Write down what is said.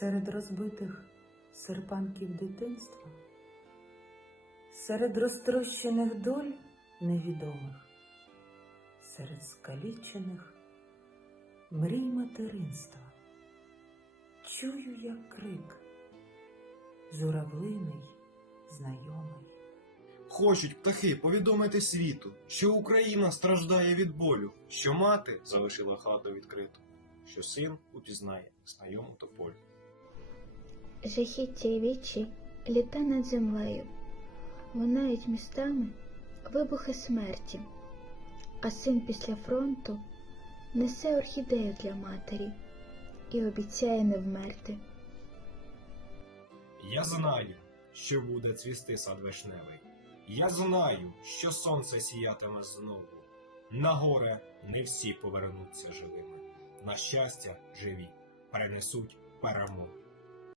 серед розбитих серпанків дитинства, серед розтрощених доль невідомих, серед скалічених мрій материнства. Чую я крик, журавлиний, знайомий. Хочуть птахи повідомити світу, що Україна страждає від болю, що мати залишила хату відкриту, що син упізнає знайому тополю. Жахіття й вічі літа над землею, лунають містами вибухи смерті, а син після фронту несе орхідею для матері і обіцяє не вмерти. Я знаю, що буде цвісти сад вишневий. Я знаю, що сонце сіятиме знову. На горе не всі повернуться живими. На щастя, живі, принесуть перемогу.